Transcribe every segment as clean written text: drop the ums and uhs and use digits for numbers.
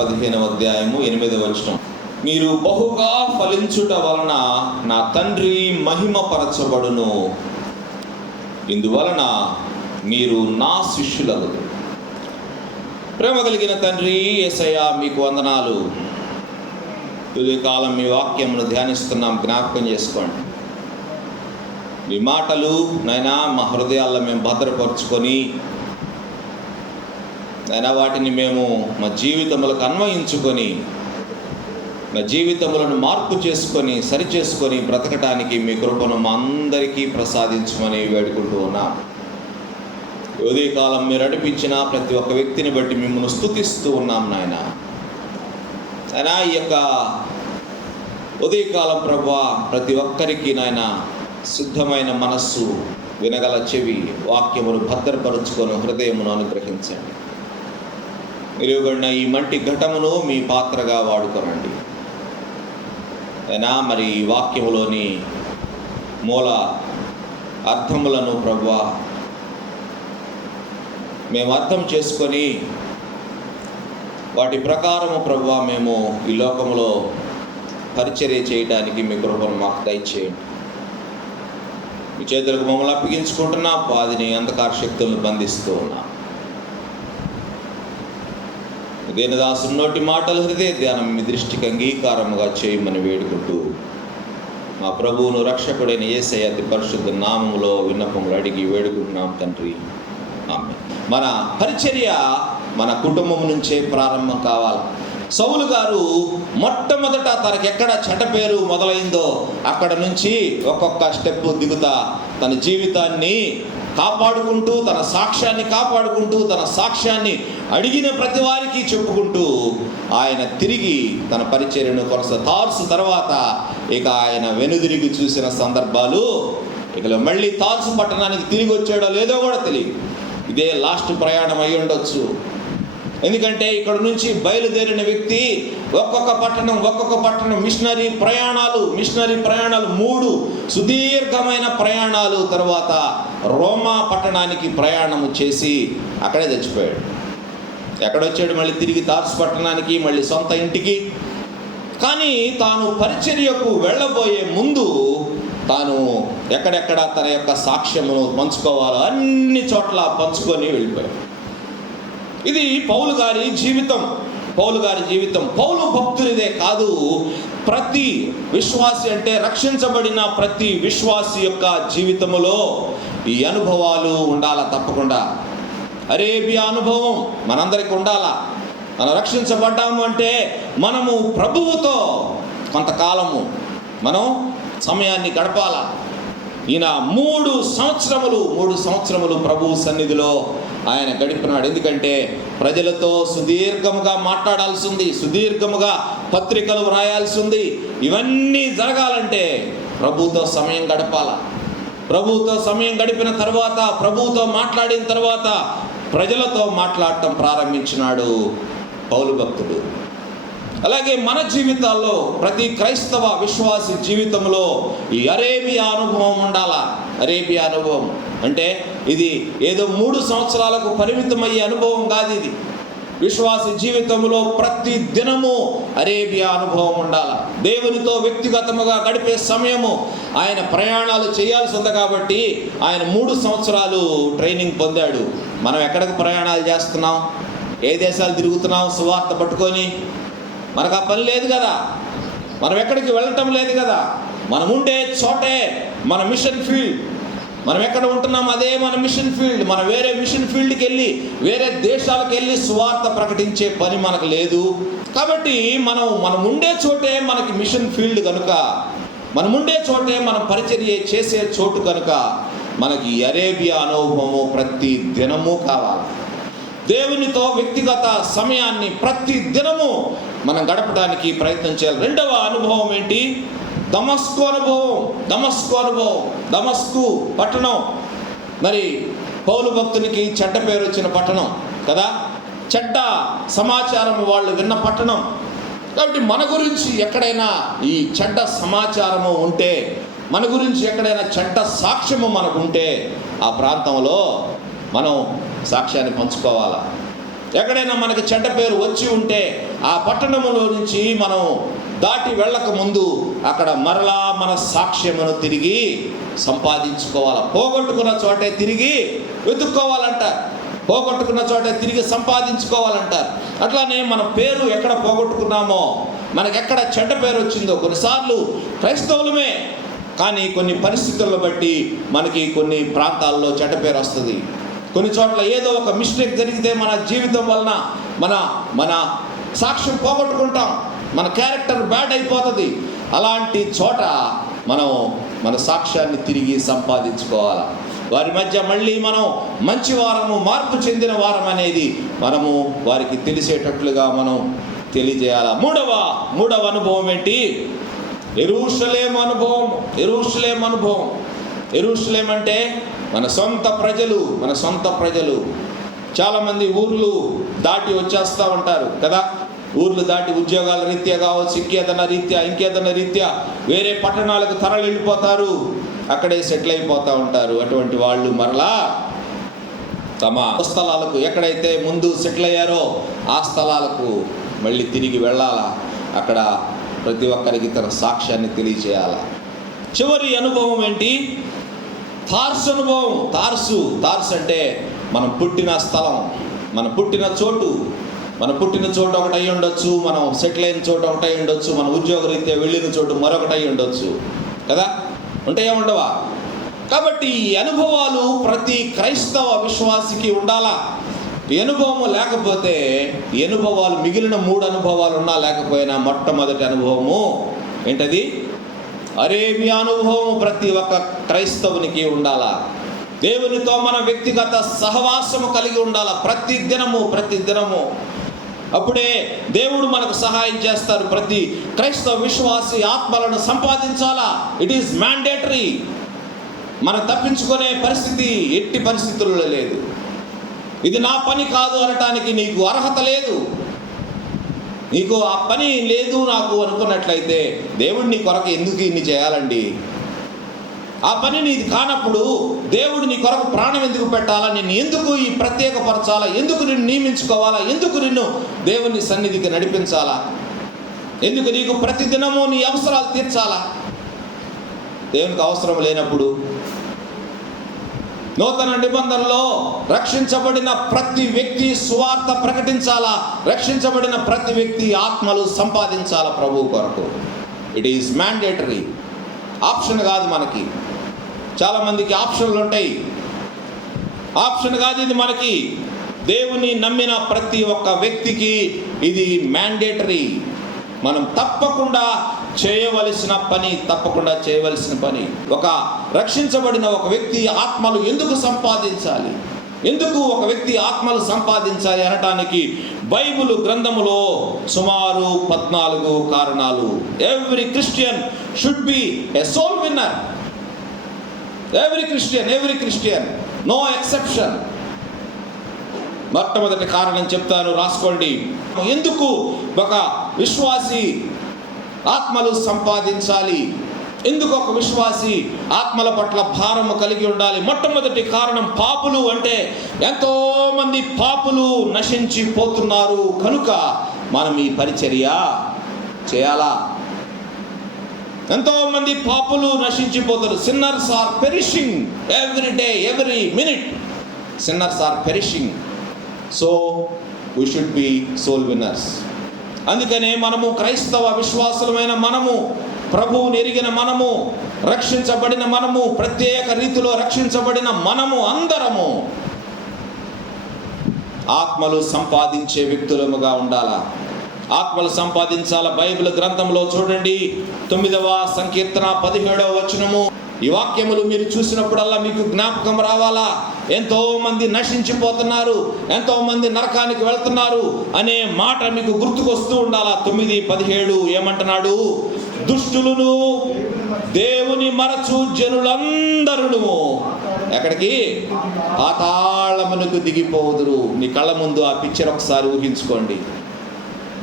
15వ అధ్యాయము 8వ వచనం. మీరు బహుగా ఫలించుట వలన నా తండ్రి మహిమపరచబడును, ఇందువలన మీరు నా శిష్యులగుదురు. ప్రేమ కలిగిన తండ్రి యేసయ్య, మీకు వందనాలు. కాలం మీ వాక్యమును ధ్యానిస్తున్నాం, జ్ఞాపకం చేసుకోండి. మీ మాటలు నైనా మా హృదయాల్లో మేము భద్రపరుచుకొని నైనా వాటిని మేము మా జీవితములకు అన్వయించుకొని మా జీవితములను మార్పు చేసుకొని సరిచేసుకొని బ్రతకటానికి మీ కృపను మా అందరికీ ప్రసాదించమని వేడుకుంటూ ఉన్నాం. ఉదయకాలం మీరు నడిపించిన ప్రతి ఒక్క వ్యక్తిని బట్టి మిమ్మల్ని స్తుతిస్తూ ఉన్నాం నాయన. అయినా ఈ యొక్క ఉదయకాలం ప్రభువా, ప్రతి ఒక్కరికి నాయన సిద్ధమైన మనస్సు, వినగల చెవి, వాక్యమును భద్రపరుచుకొని హృదయమును అనుగ్రహించండి. ఇరుగడిన ఈ మంటి ఘటమును మీ పాత్రగా వాడుకోనండి. అయినా మరి ఈ వాక్యములోని మూల అర్థములను ప్రభువా మేము అర్థం చేసుకొని వాటి ప్రకారము ప్రభువా మేము ఈ లోకంలో పరిచర్య చేయడానికి మీ కృపను మాకు దయచేయండి. మీ చేతులకు మమ్మల్ని అప్పగించుకుంటున్నా, పాదిని అంధకార శక్తులను బంధిస్తూ ఉన్నా. దీనదాసు నోటి మాటలు హృదయ ధ్యానం మీ దృష్టికి అంగీకారముగా చేయమని వేడుకుంటూ మా ప్రభువును రక్షకుడైన యేసయ్య అతి పరిశుద్ధ నామములో విన్నపములు అడిగి వేడుకుంటున్నాం తండ్రి, ఆమేన్. మన పరిచర్య మన కుటుంబం నుంచే ప్రారంభం కావాలి. సౌలు గారు మొట్టమొదట తనకి ఎక్కడ చెడ్డ పేరు మొదలైందో అక్కడ నుంచి ఒక్కొక్క స్టెప్ దిగుతా తన జీవితాన్ని కాపాడుకుంటూ, తన సాక్ష్యాన్ని కాపాడుకుంటూ, తన సాక్ష్యాన్ని అడిగిన ప్రతి వారికి చెప్పుకుంటూ ఆయన తిరిగి తన పరిచర్యను తార్సు తర్వాత ఇక ఆయన వెనుదిరిగి చూసిన సందర్భాలు, ఇక మళ్ళీ తార్సు పట్టణానికి తిరిగి వచ్చాడో లేదో కూడా తెలియదు. ఇదే లాస్ట్ ప్రయాణం అయి ఉండొచ్చు. ఎందుకంటే ఇక్కడ నుంచి బయలుదేరిన వ్యక్తి ఒక్కొక్క పట్టణం మిషనరీ ప్రయాణాలు 3 సుదీర్ఘమైన ప్రయాణాలు తర్వాత రోమా పట్టణానికి ప్రయాణము చేసి అక్కడే చచ్చిపోయాడు. ఎక్కడొచ్చాడు? మళ్ళీ తిరిగి తార్సు పట్టణానికి, మళ్ళీ సొంత ఇంటికి. కానీ తాను పరిచర్యకు వెళ్ళబోయే ముందు తాను ఎక్కడెక్కడ తన యొక్క సాక్ష్యమును పంచుకోవాలో అన్ని చోట్ల పంచుకొని వెళ్ళిపోయాడు. ఇది పౌలు గారి జీవితం. పౌలు భక్తునిదే కాదు, ప్రతి విశ్వాసి అంటే రక్షించబడిన ప్రతి విశ్వాసి యొక్క జీవితములో ఈ అనుభవాలు ఉండాలా తప్పకుండా. అరేబియా అనుభవం మనందరికి ఉండాలా. మనం రక్షించబడ్డాము అంటే మనము ప్రభువుతో కొంతకాలము మనం సమయాన్ని గడపాలా. ఈయన 3 సంవత్సరములు ప్రభువు సన్నిధిలో ఆయన గడిపినాడు. ఎందుకంటే ప్రజలతో సుదీర్ఘముగా మాట్లాడాల్సి ఉంది, సుదీర్ఘముగా పత్రికలు వ్రాయాల్సి ఉంది. ఇవన్నీ జరగాలంటే ప్రభువుతో సమయం గడపాల. ప్రభువుతో సమయం గడిపిన తర్వాత, ప్రభువుతో మాట్లాడిన తర్వాత ప్రజలతో మాట్లాడటం ప్రారంభించినాడు పౌలు భక్తుడు. అలాగే మన జీవితాల్లో ప్రతి క్రైస్తవ విశ్వాసి జీవితంలో ఈ అరేబియా అనుభవం ఉండాలా. అరేబియా అనుభవం అంటే ఇది ఏదో 3 సంవత్సరాలకు పరిమితమయ్యే అనుభవం కాదు. ఇది విశ్వాసి జీవితంలో ప్రతి దినము అరేబియా అనుభవం ఉండాలి. దేవునితో వ్యక్తిగతముగా గడిపే సమయము ఆయన ప్రయాణాలు చేయాల్సి ఉంది కాబట్టి ఆయన 3 సంవత్సరాలు ట్రైనింగ్ పొందాడు. మనం ఎక్కడికి ప్రయాణాలు చేస్తున్నాం? ఏ దేశాలు తిరుగుతున్నాం సువార్త పట్టుకొని? మనకు ఆ పని లేదు కదా, మనం ఎక్కడికి వెళ్ళటం లేదు కదా. మనం ఉండే చోటే మన మిషన్ ఫీల్డ్. మనం ఎక్కడ ఉంటున్నాం అదే మన మిషన్ ఫీల్డ్. మనం వేరే మిషన్ ఫీల్డ్కి వెళ్ళి వేరే దేశాలకు వెళ్ళి సువార్త ప్రకటించే పని మనకు లేదు. కాబట్టి మనం ఉండే చోటే మనకి మిషన్ ఫీల్డ్ కనుక, మనం ఉండే చోటే మనం పరిచర్య చేసే చోటు కనుక మనకి అరేబియా అనుభవము ప్రతి దినము కావాలి. దేవునితో వ్యక్తిగత సమయాన్ని ప్రతి దినము మనం గడపడానికి ప్రయత్నం చేయాలి. రెండవ అనుభవం ఏంటి? దమస్కు అనుభవం. దమస్కు పట్టణం మరి పౌలు భక్తునికి చెడ్డ పేరు వచ్చిన పట్టణం కదా, చెడ్డ సమాచారం వాళ్ళు విన్న పట్టణం. కాబట్టి మన గురించి ఎక్కడైనా ఈ చెడ్డ సమాచారము ఉంటే, మన గురించి ఎక్కడైనా చెడ్డ సాక్ష్యము మనకు ఉంటే ఆ ప్రాంతంలో మనం సాక్ష్యాన్ని పంచుకోవాలా. ఎక్కడైనా మనకి చెడ్డ పేరు వచ్చి ఉంటే ఆ పట్టణంలో నుంచి మనం దాటి వెళ్ళక ముందు అక్కడ మరలా మన సాక్ష్యమును తిరిగి సంపాదించుకోవాలి. పోగొట్టుకున్న చోటే తిరిగి వెతుక్కోవాలంటారు, పోగొట్టుకున్న చోటే తిరిగి సంపాదించుకోవాలంటారు. అట్లానే మన పేరు ఎక్కడ పోగొట్టుకున్నామో, మనకెక్కడ చెడ్డ పేరు వచ్చిందో, కొన్నిసార్లు క్రైస్తవులమే కానీ కొన్ని పరిస్థితులను బట్టి మనకి కొన్ని ప్రాంతాల్లో చెడ్డ పేరు వస్తుంది. కొన్ని చోట్ల ఏదో ఒక మిస్టేక్ జరిగితే మన జీవితం వలన మన సాక్ష్యం పోగొట్టుకుంటాం, మన క్యారెక్టర్ బ్యాడ్ అయిపోతుంది. అలాంటి చోట మనం మన సాక్ష్యాన్ని తిరిగి సంపాదించుకోవాలి. వారి మధ్య మళ్ళీ మనం మంచి వారము, మార్పు చెందిన వారం అనేది మనము వారికి తెలిసేటట్లుగా మనం తెలియజేయాలి. మూడవ అనుభవం ఏంటి? యెరూషలేము అనుభవం. యెరూషలేం అంటే మన సొంత ప్రజలు. చాలామంది ఊర్లు దాటి వచ్చేస్తూ ఉంటారు కదా. ఊర్లు దాటి ఉద్యోగాల రీత్యా కావచ్చు, ఇంకేదైనా రీత్యా వేరే పట్టణాలకు తరలి వెళ్ళిపోతారు, అక్కడే సెటిల్ అయిపోతూ ఉంటారు. అటువంటి వాళ్ళు మరలా తమ స్థలాలకు, ఎక్కడైతే ముందు సెటిల్ అయ్యారో ఆ స్థలాలకు మళ్ళీ తిరిగి వెళ్ళాలా. అక్కడ ప్రతి ఒక్కరికి తన సాక్ష్యాన్ని తెలియచేయాలి. చివరి అనుభవం ఏంటి? తార్సు అనుభవం. తార్సు అంటే మనం పుట్టిన స్థలం, మన పుట్టిన చోటు ఒకటి అయి ఉండొచ్చు, మనం సెటిల్ అయిన చోటు ఒకటి అయి ఉండొచ్చు, మన ఉద్యోగ రీత్యా వెళ్ళిన చోటు మరొకటి అయి ఉండొచ్చు కదా. ఉంటాయా, ఉండవా? కాబట్టి ఈ అనుభవాలు ప్రతి క్రైస్తవ విశ్వాసికి ఉండాలా. ఈ అనుభవం లేకపోతే, ఈ అనుభవాలు మిగిలిన 3 అనుభవాలు ఉన్నా లేకపోయినా, మొట్టమొదటి అనుభవము ఏంటది? అరేబియా అనుభవం ప్రతి ఒక్క క్రైస్తవునికి ఉండాలా. దేవునితో మన వ్యక్తిగత సహవాసము కలిగి ఉండాలా ప్రతి దినము. అప్పుడే దేవుడు మనకు సహాయం చేస్తారు. ప్రతి క్రైస్తవ విశ్వాసి ఆత్మలను సంపాదించాలా. It is mandatory. మనం తప్పించుకునే పరిస్థితి ఎట్టి పరిస్థితుల్లో లేదు. ఇది నా పని కాదు అనటానికి నీకు అర్హత లేదు. నీకు ఆ పని లేదు నాకు అనుకున్నట్లయితే దేవుడు నీ కొరకు ఎందుకు ఇన్ని చేయాలండి? ఆ పని నీది కానప్పుడు దేవుడు నీ కొరకు ప్రాణం ఎందుకు పెట్టాలా? నిన్ను ఎందుకు ఈ ప్రత్యేకపరచాలా? ఎందుకు నిన్ను నియమించుకోవాలా? ఎందుకు నిన్ను దేవుని సన్నిధికి నడిపించాలా? ఎందుకు నీకు ప్రతిదినము నీ అవసరాలు తీర్చాలా? దేవునికి అవసరం లేనప్పుడు, నూతన నిబంధనలో రక్షించబడిన ప్రతి వ్యక్తి సువార్త ప్రకటించాలా. రక్షించబడిన ప్రతి వ్యక్తి ఆత్మలు సంపాదించాలా ప్రభువు కొరకు. It is mandatory. ఆప్షన్ కాదు. మనకి చాలామందికి ఆప్షన్లు ఉంటాయి. ఆప్షన్ కాదు ఇది. మనకి దేవుని నమ్మిన ప్రతి ఒక్క వ్యక్తికి ఇది మ్యాండేటరీ. మనం తప్పకుండా చేయవలసిన పని. ఒక రక్షించబడిన ఒక వ్యక్తి ఆత్మలు ఎందుకు సంపాదించాలి, ఎందుకు ఒక వ్యక్తి ఆత్మలు సంపాదించాలి అనటానికి బైబిల్ గ్రంథములో సుమారు 14 కారణాలు. Every Christian should be a soul winner. Every Christian, no exception. మొట్టమొదటి కారణం చెప్తాను, రాసుకోండి. ఎందుకు ఒక విశ్వాసి ఆత్మలు సంపాదించాలి, ఎందుకు ఒక విశ్వాసి ఆత్మల పట్ల భారము కలిగి ఉండాలి? మొట్టమొదటి కారణం పాపులు. అంటే ఎంతో మంది పాపులు నశించిపోతున్నారు కనుక మనం ఈ పరిచర్య చేయాలా. ఎంతో మంది పాపులు నశించిపోతారు. Sinners are perishing every day, every minute. Sinners are perishing. So we should be soul winners. అందుకనే మనము క్రైస్తవ విశ్వాసులమైన మనము, ప్రభువుని ఎరిగిన మనము, రక్షించబడిన మనము, ప్రత్యేక రీతిలో రక్షించబడిన మనము అందరము ఆత్మలు సంపాదించే వ్యక్తులముగా ఉండాలా. ఆత్మలు సంపాదించాల. బైబిల్ గ్రంథంలో చూడండి, 9వ సంకీర్తన 17వ వచనము. ఈ వాక్యములు మీరు చూసినప్పుడల్లా మీకు జ్ఞాపకం రావాలా. ఎంతో మంది నశించిపోతున్నారు, ఎంతో మంది నరకానికి వెళ్తున్నారు అనే మాట మీకు గుర్తుకొస్తూ ఉండాలా. 9:17 ఏమంటున్నాడు? దుష్టులను దేవుని మరచు జనులందరూ ఎక్కడికి? పాతాళమునకు దిగిపోదురు. నీ కళ్ళ ముందు ఆ పిక్చర్ ఒకసారి ఊహించుకోండి.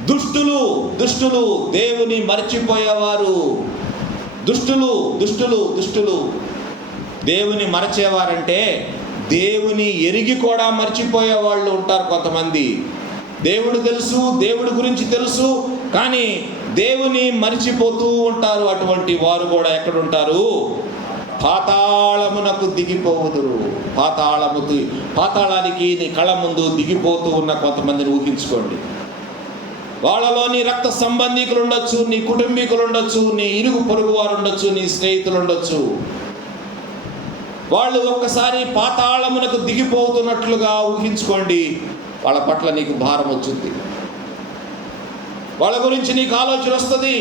దుష్టులు దేవుని మరచిపోయేవారు. దుష్టులు దేవుని మరచేవారంటే దేవుని ఎరిగి కూడా మర్చిపోయే వాళ్ళు ఉంటారు కొంతమంది. దేవుడు తెలుసు, దేవుడి గురించి తెలుసు, కానీ దేవుని మరిచిపోతూ ఉంటారు. అటువంటి వారు కూడా ఎక్కడుంటారు? పాతాళమునకు దిగిపోవుదురు. పాతాళానికి నీ కళ్ళ ముందు దిగిపోతూ ఉన్న కొంతమందిని ఊహించుకోండి. వాళ్ళలో నీ రక్త సంబంధికులు ఉండొచ్చు, నీ కుటుంబీకులు ఉండొచ్చు, నీ ఇరుగు పొరుగు వారు ఉండొచ్చు, నీ స్నేహితులు ఉండొచ్చు. వాళ్ళు ఒక్కసారి పాతాళమునకు దిగిపోతున్నట్లుగా ఊహించుకోండి. వాళ్ళ పట్ల నీకు భారం వచ్చింది, వాళ్ళ గురించి నీకు ఆలోచన వస్తుంది.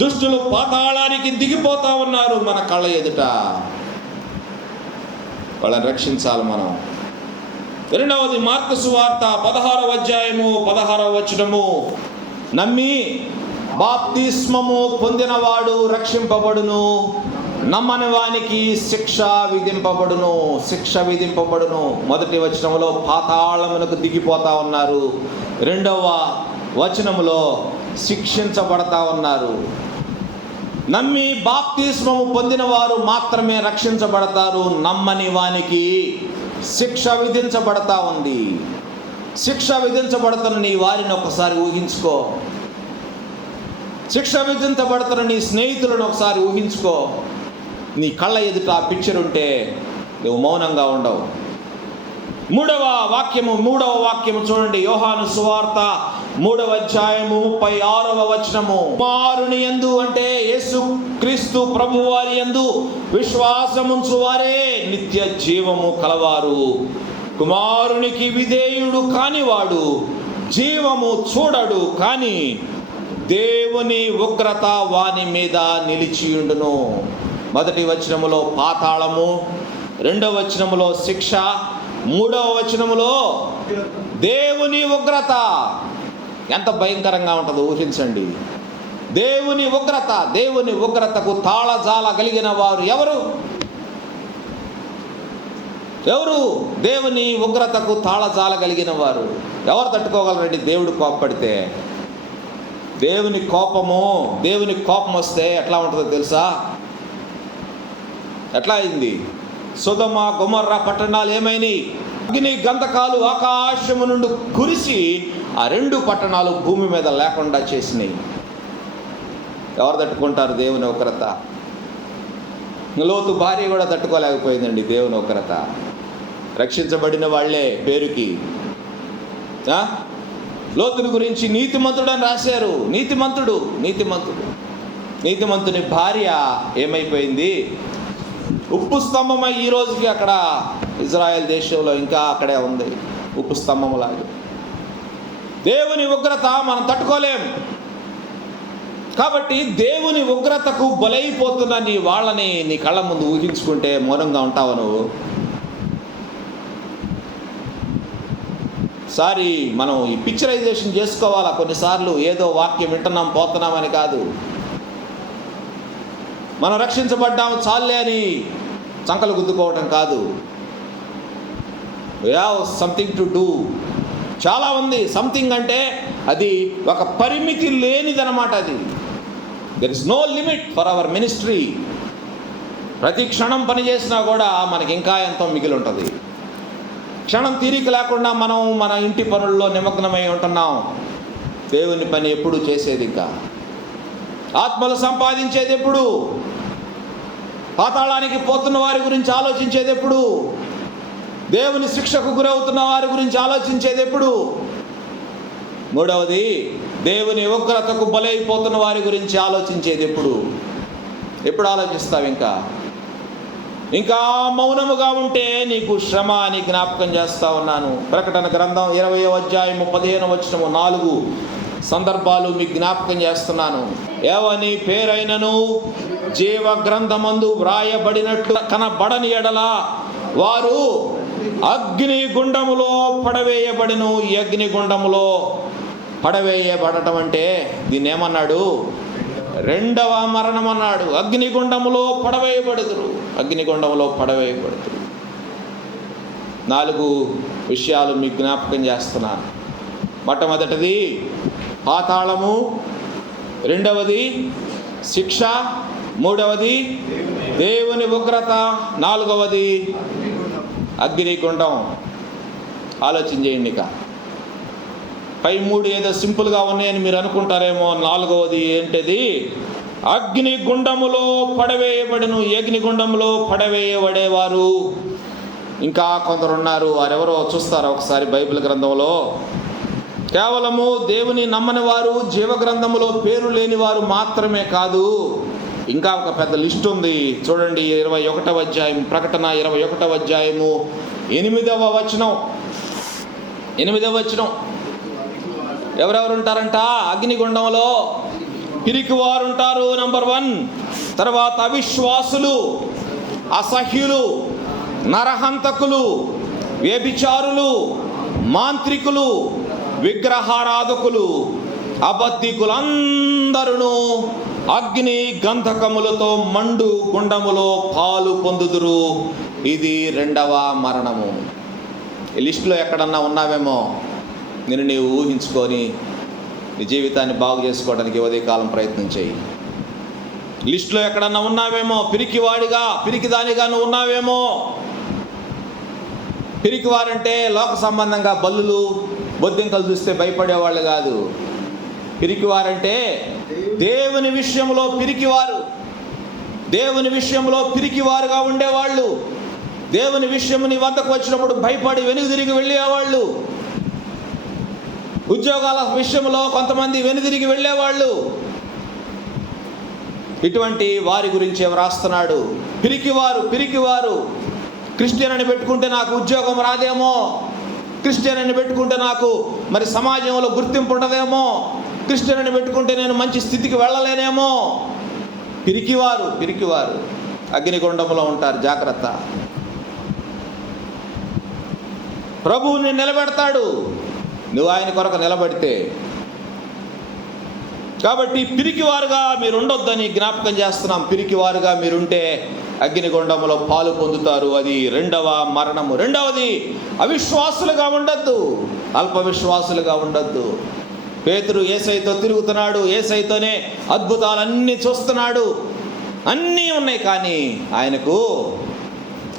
దుష్టులు పాతాళానికి దిగిపోతా ఉన్నారు మన కళ్ళ ఎదుట. వాళ్ళని రక్షించాలి మనం. రెండవది మార్కు సువార్త 16వ అధ్యాయము 16వ వచనము. నమ్మి బాప్తిస్మము పొందినవాడు రక్షింపబడును, నమ్మని వానికి శిక్ష విధింపబడును. మొదటి వచనములో పాతాళమునకు దిగిపోతా ఉన్నారు, రెండవ వచనములో శిక్షించబడతా ఉన్నారు. నమ్మి బాప్తిస్మము పొందిన వారు మాత్రమే రక్షించబడతారు, నమ్మని వానికి శిక్ష విధించబడతా ఉంది. శిక్ష విధించబడుతున్న నీ వారిని ఒకసారి ఊహించుకో. శిక్ష విధించబడుతున్న నీ స్నేహితులను ఒకసారి ఊహించుకో. నీ కళ్ళ ఎదుట ఆ పిక్చర్ ఉంటే నువ్వు మౌనంగా ఉండవు. మూడవ వాక్యము చూడండి. యోహాను సువార్త 3వ అధ్యాయము 36వ వచనము. కుమారుని యందు అంటే యేసు క్రీస్తు ప్రభువారి యందు విశ్వాసముంచు వారే నిత్య జీవము కలవారు. కుమారునికి విధేయుడు కానివాడు జీవము చూడడు, కానీ దేవుని ఉగ్రత వాని మీద నిలిచియుండును. మొదటి వచనములో పాతాళము, రెండవ వచనములో శిక్ష, మూడవ వచనములో దేవుని ఉగ్రత. ఎంత భయంకరంగా ఉంటుందో ఊహించండి. దేవుని ఉగ్రతకు తాళజాల కలిగిన వారు ఎవరు? దేవుని ఉగ్రతకు తాళజాల కలిగిన వారు ఎవరు తట్టుకోగలరండి? దేవుడు కోపపడితే, దేవుని కోపం వస్తే ఎట్లా ఉంటుందో తెలుసా? ఎట్లా అయింది? సొదొమ గొమొర్రా పట్టణాలు ఏమైనాయి? అగ్ని గంధకాలు ఆకాశము నుండి కురిసి ఆ 2 పట్టణాలు భూమి మీద లేకుండా చేసినాయి. ఎవరు తట్టుకుంటారు దేవుని ఉగ్రత? లోతు భార్య కూడా తట్టుకోలేకపోయిందండి దేవుని ఉగ్రత. రక్షించబడిన వాళ్ళే పేరుకి. లోతుని గురించి నీతిమంతుడు అని రాశారు. నీతిమంతుని భార్య ఏమైపోయింది? ఉప్పు స్తంభమై ఈ రోజుకి అక్కడ ఇజ్రాయెల్ దేశంలో ఇంకా అక్కడే ఉంది, ఉప్పు స్తంభంలాగా. దేవుని ఉగ్రత మనం తట్టుకోలేం. కాబట్టి దేవుని ఉగ్రతకు బలైపోతున్న నీ వాళ్ళని నీ కళ్ళ ముందు ఊహించుకుంటే మౌనంగా ఉంటావు నువ్వు? సారీ, మనం ఈ పిక్చరైజేషన్ చేసుకోవాలా కొన్నిసార్లు. ఏదో వాక్యం వింటున్నాం పోతున్నామని కాదు. మనం రక్షించబడ్డాము చాలే అని చంకలు గుద్దుకోవటం కాదు. We have something to do. చాలా ఉంది. సంథింగ్ అంటే అది ఒక పరిమితి లేనిదన్నమాట. అది there is no limit for our ministry. ప్రతి క్షణం పని చేసినా కూడా మనకి ఇంకా ఎంతో మిగిలి ఉంటుంది. క్షణం తీరిక లేకుండా మనం మన ఇంటి పనుల్లో నిమగ్నమై ఉంటున్నాం. దేవుని పని ఎప్పుడు చేసేది, ఇంకా ఆత్మలు సంపాదించేది ఎప్పుడు, పాతాళానికి పోతున్న వారి గురించి ఆలోచించేది ఎప్పుడు, దేవుని శిక్షకు గురవుతున్న వారి గురించి ఆలోచించేది ఎప్పుడు? మూడవది, దేవుని ఉగ్రతకు బలైపోతున్న వారి గురించి ఆలోచించేది ఎప్పుడు ఆలోచిస్తావు? ఇంకా మౌనముగా ఉంటే నీకు శ్రమ అని జ్ఞాపకం చేస్తా ఉన్నాను. ప్రకటన గ్రంథం 20వ అధ్యాయము 15వ వచనము 4 సందర్భాలు మీకు జ్ఞాపకం చేస్తున్నాను. ఎవని పేరైనను జీవ గ్రంథమందు వ్రాయబడినట్లు కనబడని ఎడల వారు అగ్నిగుండములో పడవేయబడిను. ఈ అగ్నిగుండములో పడవేయబడటం అంటే దీన్ని ఏమన్నాడు? రెండవ మరణం అన్నాడు. అగ్నిగుండములో పడవేయబడుదురు. 4 విషయాలు మీకు జ్ఞాపకం చేస్తున్నాను. మొట్టమొదటిది పాతాళము, రెండవది శిక్ష, మూడవది దేవుని ఉగ్రత, 4వది అగ్నిగుండం. ఆలోచన చేయండి. ఇక పై 3 ఏదో సింపుల్గా ఉన్నాయని మీరు అనుకుంటారేమో. 4వది ఏంటిది? అగ్నిగుండములో పడవేయబడును. అగ్నిగుండంలో పడవేయబడేవారు ఇంకా కొందరు ఉన్నారు. వారెవరో చూస్తారా ఒకసారి బైబిల్ గ్రంథంలో? కేవలము దేవుని నమ్మని వారు, జీవ గ్రంథములో పేరు లేని వారు మాత్రమే కాదు, ఇంకా ఒక పెద్ద లిస్ట్ ఉంది. చూడండి, 21వ అధ్యాయం, ప్రకటన 21వ అధ్యాయము 8వ వచనం. ఎవరెవరు ఉంటారంట అగ్నిగుండంలో? పిరికివారు ఉంటారు, నంబర్ 1. తర్వాత అవిశ్వాసులు, అసహ్యులు, నరహంతకులు, వ్యభిచారులు, మాంత్రికులు, విగ్రహారాధకులు, అబద్ధికులందరూ అగ్ని గంధకములతో మండు గుండములో పాలు పొందుదురు. ఇది 2వ మరణము. ఈ లిస్టులో ఎక్కడన్నా ఉన్నావేమో. నేను నీవు ఊహించుకొని నీ జీవితాన్ని బాగు చేసుకోవడానికి ఉదయకాలం ప్రయత్నం చేయి. లిస్టులో ఎక్కడన్నా ఉన్నావేమో. పిరికివాడిగా, పిరికిదానిగా నువ్వు ఉన్నావేమో. పిరికివారంటే లోక సంబంధంగా బల్లులు, బొద్దింకలు చూస్తే భయపడేవాళ్ళు కాదు. పిరికివారంటే దేవుని విషయంలో పిరికివారు, దేవుని విషయంలో పిరికివారుగా ఉండేవాళ్ళు. దేవుని విషయం నీ వద్దకు వచ్చినప్పుడు భయపడి వెనుక తిరిగి వెళ్ళేవాళ్ళు. ఉద్యోగాల విషయంలో కొంతమంది వెనుదిరిగి వెళ్ళేవాళ్ళు. ఇటువంటి వారి గురించి రాస్తున్నాడు. పిరికివారు. క్రిస్టియన్ అని పెట్టుకుంటే నాకు ఉద్యోగం రాదేమో, క్రిస్టియన్ అని పెట్టుకుంటే నాకు మరి సమాజంలో గుర్తింపు ఉండదేమో, క్రిస్టియన్ అని పెట్టుకుంటే నేను మంచి స్థితికి వెళ్ళలేనేమో. పిరికివారు అగ్నిగుండంలో ఉంటారు. జాగ్రత్త. ప్రభువుని నిలబెడతాడు నువ్వు ఆయన కొరకు నిలబడితే. కాబట్టి పిరికివారుగా మీరు ఉండొద్దని జ్ఞాపకం చేస్తున్నాం. పిరికివారుగా మీరుంటే అగ్నిగుండంలో పాలు పొందుతారు. అది 2వ మరణము. 2వది అవిశ్వాసులుగా ఉండొద్దు, అల్ప విశ్వాసులుగా ఉండొద్దు. పేతురు యేసయ్యతో తిరుగుతున్నాడు, యేసయ్యతోనే అద్భుతాలన్నీ చూస్తున్నాడు, అన్నీ ఉన్నాయి. కానీ ఆయనకు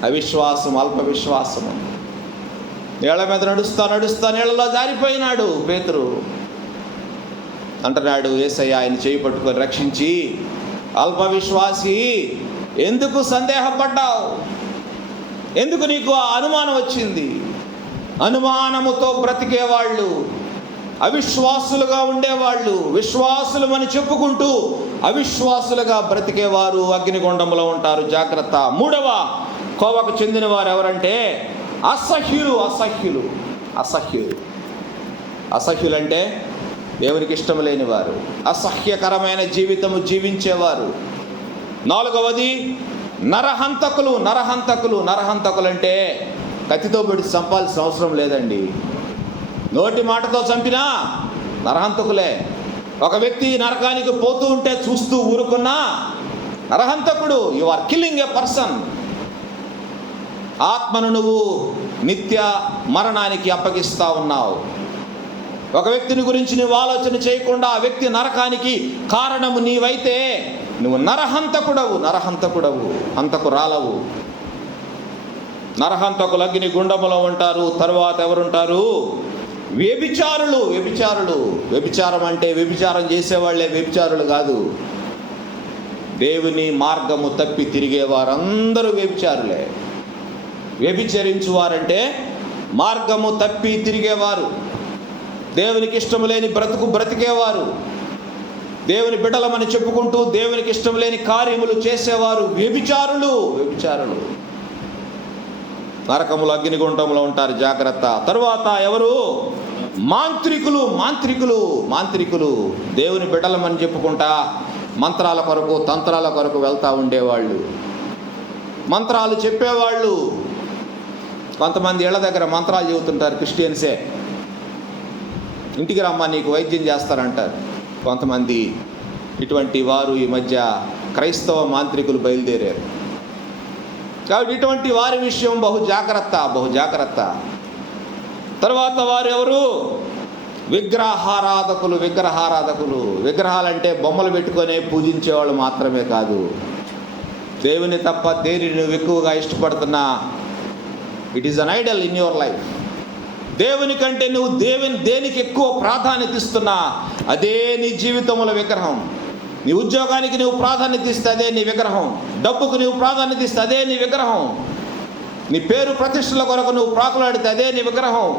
అవిశ్వాసం, అల్ప విశ్వాసము. నీళ్ల మీద నడుస్తా నీళ్లలో జారిపోయినాడు పేతురు. అంటున్నాడు యేసయ్య ఆయన చేయి పట్టుకొని రక్షించి, అల్ప విశ్వాసి, ఎందుకు సందేహపడ్డావు? ఎందుకు నీకు ఆ అనుమానం వచ్చింది? అనుమానముతో బ్రతికేవాళ్ళు, అవిశ్వాసులుగా ఉండేవాళ్ళు, విశ్వాసులమని చెప్పుకుంటూ అవిశ్వాసులుగా బ్రతికేవారు అగ్నిగుండంలో ఉంటారు. జాగ్రత్త. 3వ కోవకు చెందిన వారు ఎవరంటే అసహ్యులు అంటే దేవునికి ఇష్టం లేని వారు, అసహ్యకరమైన జీవితము జీవించేవారు. 4వది నరహంతకులు అంటే కత్తితో పెట్టి చంపాల్సిన అవసరం లేదండి. నోటి మాటతో చంపినా నరహంతకులే. ఒక వ్యక్తి నరకానికి పోతూ ఉంటే చూస్తూ ఊరుకున్నా నరహంతకుడు. You are killing a person. ఆత్మను నువ్వు నిత్య మరణానికి అప్పగిస్తా ఉన్నావు. ఒక వ్యక్తిని గురించి నువ్వు ఆలోచన చేయకుండా ఆ వ్యక్తి నరకానికి కారణము నీవైతే నువ్వు నరహంతకుడవు, హంతకురాలవు. నరహంతకులు అగ్ని గుండములో ఉంటారు. తరువాత ఎవరుంటారు? వ్యభిచారులు. వ్యభిచారం అంటే వ్యభిచారం చేసేవాళ్లే వ్యభిచారులు కాదు. దేవుని మార్గము తప్పి తిరిగేవారందరూ వ్యభిచారులే. వ్యభిచరించువారంటే మార్గము తప్పి తిరిగేవారు, దేవునికి ఇష్టం లేని బ్రతికేవారు, దేవుని బిడ్డలమని చెప్పుకుంటూ దేవునికి ఇష్టం లేని కార్యములు చేసేవారు వ్యభిచారులు. నరకములు అగ్నిగుండంలో ఉంటారు. జాగ్రత్త. తరువాత ఎవరు? మాంత్రికులు. దేవుని బిడ్డలమని చెప్పుకుంటా మంత్రాల కొరకు, తంత్రాల కొరకు వెళ్తూ ఉండేవాళ్ళు, మంత్రాలు చెప్పేవాళ్ళు. కొంతమంది ఇళ్ల దగ్గర మంత్రాలు చెబుతుంటారు. క్రిస్టియన్సే. ఇంటికి రమ్మా నీకు వైద్యం చేస్తారంటారు కొంతమంది. ఇటువంటి వారు ఈ మధ్య క్రైస్తవ మాంత్రికులు బయలుదేరారు. కాబట్టి ఇటువంటి వారి విషయం బహు జాగ్రత్త. తర్వాత వారు ఎవరు? విగ్రహారాధకులు. విగ్రహాలంటే బొమ్మలు పెట్టుకొని పూజించేవాళ్ళు మాత్రమే కాదు. దేవుని తప్ప దేనిని నువ్వు ఎక్కువగా ఇష్టపడుతున్నా, it is an idol in your life. దేవుని కంటే నువ్వు దేనికి ఎక్కువ ప్రాధాన్యత ఇస్తున్నా అదే నీ జీవితంలో విగ్రహం. నీ ఉద్యోగానికి నువ్వు ప్రాధాన్యత ఇస్తే అదే నీ విగ్రహం. డబ్బుకు నువ్వు ప్రాధాన్యత ఇస్తే అదే నీ విగ్రహం. నీ పేరు ప్రతిష్టల కొరకు నువ్వు ప్రాకులాడితే అదే నీ విగ్రహం.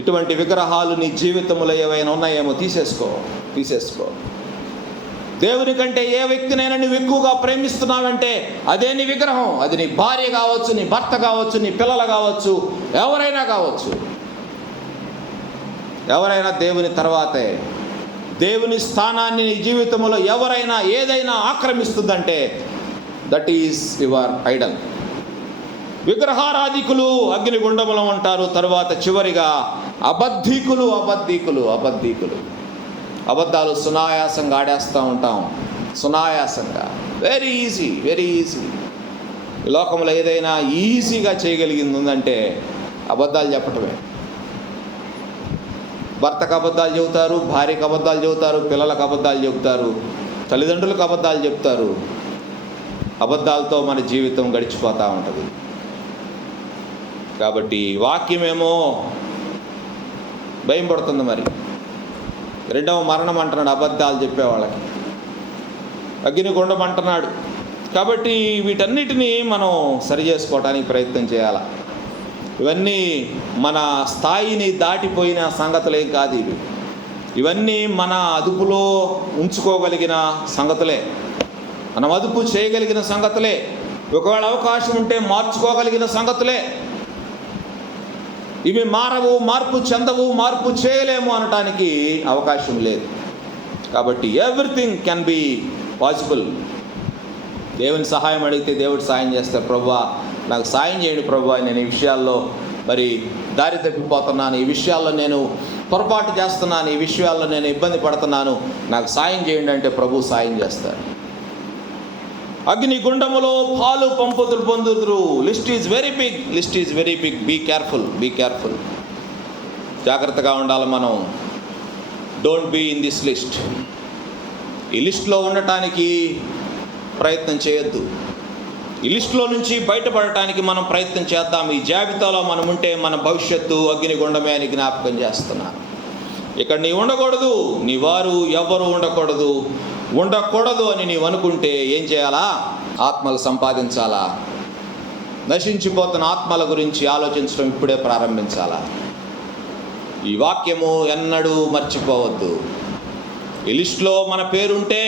ఇటువంటి విగ్రహాలు నీ జీవితంలో ఏవైనా ఉన్నాయేమో తీసేసుకో. దేవుని కంటే ఏ వ్యక్తినైనా నువ్వు ఎక్కువగా ప్రేమిస్తున్నావంటే అదే నీ విగ్రహం. అది నీ భార్య కావచ్చు, నీ భర్త కావచ్చు, నీ పిల్లలు కావచ్చు, ఎవరైనా కావచ్చు. ఎవరైనా దేవుని తర్వాతే. దేవుని స్థానాన్ని నీ జీవితంలో ఎవరైనా ఏదైనా ఆక్రమిస్తుందంటే దట్ ఈస్ యువర్ ఐడల్. విగ్రహారాధికులు అగ్నిగుండములో ఉంటారు. తర్వాత చివరిగా అబద్ధీకులు. అబద్ధాలు సునాయాసంగా ఆడేస్తూ ఉంటాం. సునాయాసంగా, వెరీ ఈజీ. ఈ లోకంలో ఏదైనా ఈజీగా చేయగలిగింది ఉందంటే అబద్ధాలు చెప్పటమే. భర్తకు అబద్ధాలు చెబుతారు, భార్యకు అబద్ధాలు చెబుతారు, పిల్లలకు అబద్ధాలు చెబుతారు, తల్లిదండ్రులకు అబద్ధాలు చెప్తారు. అబద్ధాలతో మన జీవితం గడిచిపోతూ ఉంటుంది. కాబట్టి వాక్యమేమో భయం పడుతుంది. మరి రెండవ మరణం అంటున్నాడు అబద్ధాలు చెప్పేవాళ్ళకి. అగ్నిగుండం అంటున్నాడు. కాబట్టి వీటన్నిటినీ మనం సరి చేసుకోవడానికి ప్రయత్నం చేయాలి. ఇవన్నీ మన స్థాయిని దాటిపోయిన సంగతులేం కాదు. ఇవన్నీ మన అదుపులో ఉంచుకోగలిగిన సంగతులే, మనం అదుపు చేయగలిగిన సంగతులే, ఒకవేళ అవకాశం ఉంటే మార్చుకోగలిగిన సంగతులే. ఇవి మారవు, మార్పు చెందవు, మార్పు చేయలేము అనటానికి అవకాశం లేదు. కాబట్టి ఎవ్రీథింగ్ కెన్ బి పాసిబుల్. దేవుని సహాయం అడిగితే దేవుడు సాయం చేస్తారు. ప్రభువా నాకు సాయం చేయండి ప్రభువా, నేను ఈ విషయాల్లో మరి దారి తప్పిపోతున్నాను, ఈ విషయాల్లో నేను పొరపాటు చేస్తున్నాను, ఈ విషయాల్లో నేను ఇబ్బంది పడుతున్నాను, నాకు సాయం చేయండి అంటే ప్రభు సాయం చేస్తారు. అగ్నిగుండములో పాలు పంపుతులు పొందుతురు. List is very big. Be careful. జాగ్రత్తగా ఉండాలి మనం. Don't be in this list. ఈ లిస్ట్లో ఉండటానికి ప్రయత్నం చేయొద్దు. ఈ లిస్టులో నుంచి బయటపడటానికి మనం ప్రయత్నం చేద్దాం. ఈ జాబితాలో మనం ఉంటే మన భవిష్యత్తు అగ్నిగుండమే అని జ్ఞాపకం చేస్తున్నాను. ఇక్కడ నీ ఉండకూడదు, నీ వారు ఎవరు ఉండకూడదు అని నీవు అనుకుంటే ఏం చేయాలా? ఆత్మలు సంపాదించాలా? నశించిపోతున్న ఆత్మల గురించి ఆలోచించడం ఇప్పుడే ప్రారంభించాలా? ఈ వాక్యము ఎన్నడూ మర్చిపోవద్దు. ఈ లిస్టులో మన పేరుంటే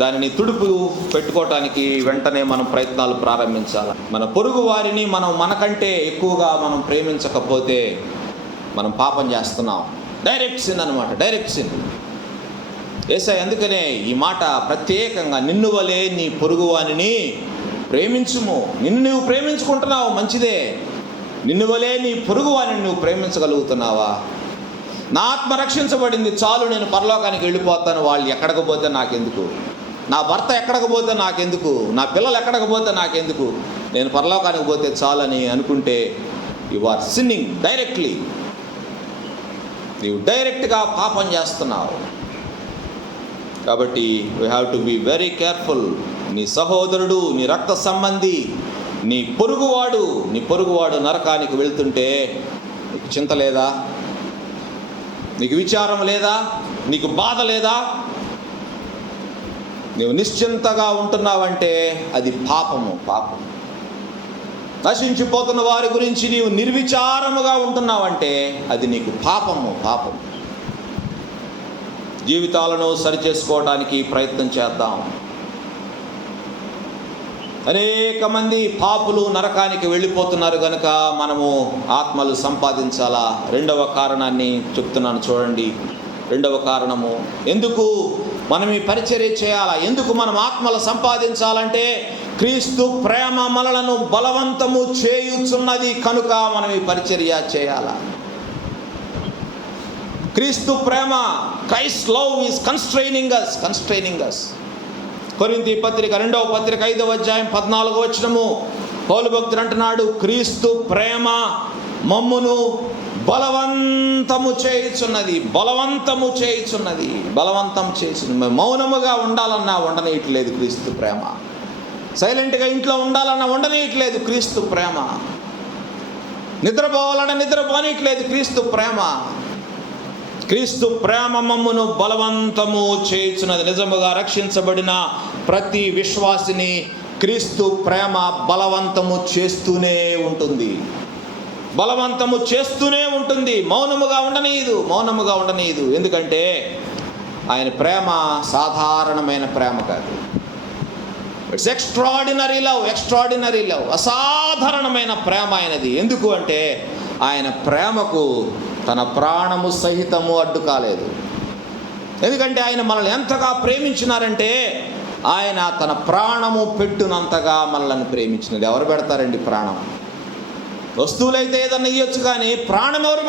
దానిని తుడుపు పెట్టుకోవటానికి వెంటనే మనం ప్రయత్నాలు ప్రారంభించాలి. మన పొరుగు వారిని మనకంటే ఎక్కువగా మనం ప్రేమించకపోతే మనం పాపం చేస్తున్నాం. డైరెక్ట్ సిన్ అన్నమాట. యేసయ్య అందుకనే ఈ మాట ప్రత్యేకంగా, నిన్ను వలే నీ పొరుగు వానిని ప్రేమించుము. నిన్ను నువ్వు ప్రేమించుకుంటున్నావు, మంచిదే. నిన్ను వలే నీ పొరుగు వానిని నువ్వు ప్రేమించగలుగుతున్నావా? నా ఆత్మ రక్షించబడింది చాలు, నేను పరలోకానికి వెళ్ళిపోతాను, వాళ్ళు ఎక్కడికి పోతే నాకెందుకు, నా భర్త ఎక్కడికి పోతే నాకెందుకు, నా పిల్లలు ఎక్కడికి పోతే నాకెందుకు, నేను పరలోకానికి పోతే చాలని అనుకుంటే యు ఆర్ సిన్నింగ్ డైరెక్ట్లీ. నీవు డైరెక్ట్గా పాపం చేస్తున్నావు. కాబట్టి we have to be very careful. నీ సహోదరుడు, నీ రక్త సంబంధి, నీ పొరుగువాడు నరకానికి వెళ్తుంటే నీకు చింత లేదా? నీకు విచారం లేదా? నీకు బాధ లేదా? నీవు నిశ్చింతగా ఉంటున్నావంటే అది పాపం. నశించిపోతున్న వారి గురించి నీవు నిర్విచారముగా ఉంటున్నావంటే అది నీకు పాపం. జీవితాలను సరిచేసుకోవడానికి ప్రయత్నం చేద్దాం. అనేక మంది పాపులు నరకానికి వెళ్ళిపోతున్నారు కనుక మనము ఆత్మలు సంపాదించాలా. రెండవ కారణాన్ని చెప్తున్నాను చూడండి. రెండవ కారణము, ఎందుకు మనం ఈ పరిచర్య చేయాలా, ఎందుకు మనం ఆత్మలు సంపాదించాలంటే క్రీస్తు ప్రేమ మనలను బలవంతము చేయుచున్నది కనుక మనం ఈ పరిచర్య చేయాలా. క్రీస్తు ప్రేమ, Christ love is constraining us. కొరింథీ పత్రిక 2వ పత్రిక 5వ అధ్యాయం 14వ వచనము పౌలు భక్తుడు అంటున్నాడు, క్రీస్తు ప్రేమ మమ్మును బలవంతము చేయుచున్నది. మౌనముగా ఉండాలన్నా ఉండనీయట్లేదు క్రీస్తు ప్రేమ. సైలెంట్గా ఇంట్లో ఉండాలన్నా ఉండనీయట్లేదు క్రీస్తు ప్రేమ. నిద్రపోవాలని నిద్రపోనీయట్లేదు. క్రీస్తు ప్రేమ మమ్మును బలవంతము చేయుచున్నది. నిజముగా రక్షించబడిన ప్రతి విశ్వాసిని క్రీస్తు ప్రేమ బలవంతము చేస్తూనే ఉంటుంది. మౌనముగా ఉండనీయదు. ఎందుకంటే ఆయన ప్రేమ సాధారణమైన ప్రేమ కాదు. It's extraordinary love. అసాధారణమైన ప్రేమ ఆయనది. ఎందుకు అంటే ఆయన ప్రేమకు తన ప్రాణము సహితము అడ్డు కాలేదు. ఎందుకంటే ఆయన మనల్ని ఎంతగా ప్రేమించినారంటే ఆయన తన ప్రాణము పెట్టునంతగా మనల్ని ప్రేమించినది. ఎవరు పెడతారండి ప్రాణం? వస్తువులైతే ఏదన్నా ఇవ్వచ్చు, కానీ ప్రాణం ఎవరు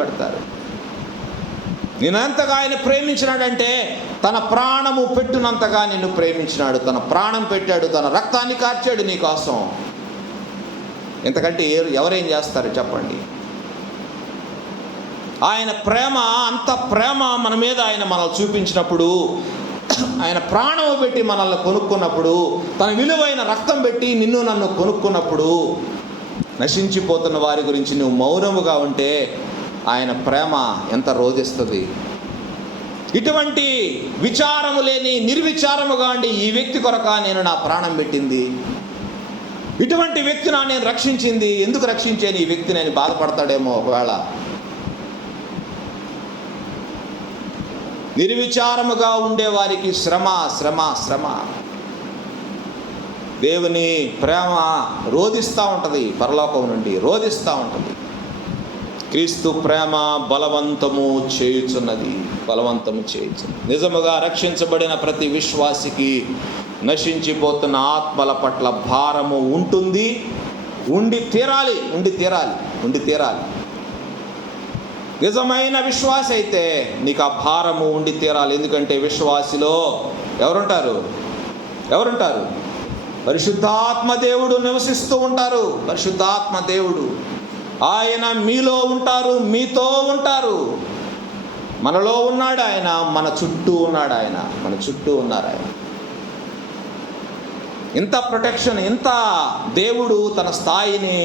పెడతారు? నేను ఎంతగా ఆయన ప్రేమించినాడంటే తన ప్రాణము పెట్టునంతగా నిన్ను ప్రేమించినాడు. తన ప్రాణం పెట్టాడు, తన రక్తాన్ని కార్చాడు నీ కోసం. ఎంతకంటే ఎవరేం చేస్తారు చెప్పండి? ఆయన ప్రేమ, అంత ప్రేమ మన మీద ఆయన మనల్ని చూపించినప్పుడు, ఆయన ప్రాణం పెట్టి మనల్ని కొనుక్కున్నప్పుడు, తన విలువైన రక్తం పెట్టి నిన్ను నన్ను కొనుక్కున్నప్పుడు, నశించిపోతున్న వారి గురించి నువ్వు మౌనముగా ఉంటే ఆయన ప్రేమ ఎంత రోధిస్తుంది. ఇటువంటి విచారము లేని నిర్విచారముగా ఉండి ఈ వ్యక్తి కొరక నేను నా ప్రాణం పెట్టింది, ఇటువంటి వ్యక్తిని నేను రక్షించింది, ఎందుకు రక్షించాను ఈ వ్యక్తిని అని బాధపడతాడేమో ఒకవేళ. నిర్విచారముగా ఉండేవారికి శ్రమ. దేవుని ప్రేమ రోధిస్తూ ఉంటుంది, పరలోకం నుండి రోధిస్తూ ఉంటుంది. క్రీస్తు ప్రేమ బలవంతము చేయుచున్నది. నిజముగా రక్షించబడిన ప్రతి విశ్వాసికి నశించిపోతున్న ఆత్మల పట్ల భారము ఉంటుంది, ఉండి తీరాలి. నిజమైన విశ్వాసి అయితే నీకు ఆ భారము ఉండి తీరాలి. ఎందుకంటే విశ్వాసిలో ఎవరుంటారు? పరిశుద్ధాత్మ దేవుడు నివసిస్తూ ఉంటారు. పరిశుద్ధాత్మ దేవుడు ఆయన మీలో ఉంటారు, మీతో ఉంటారు. మనలో ఉన్నాడు ఆయన, మన చుట్టూ ఉన్నారు ఆయన. ఇంత ప్రొటెక్షన్, ఇంత దేవుడు తన స్థాయిని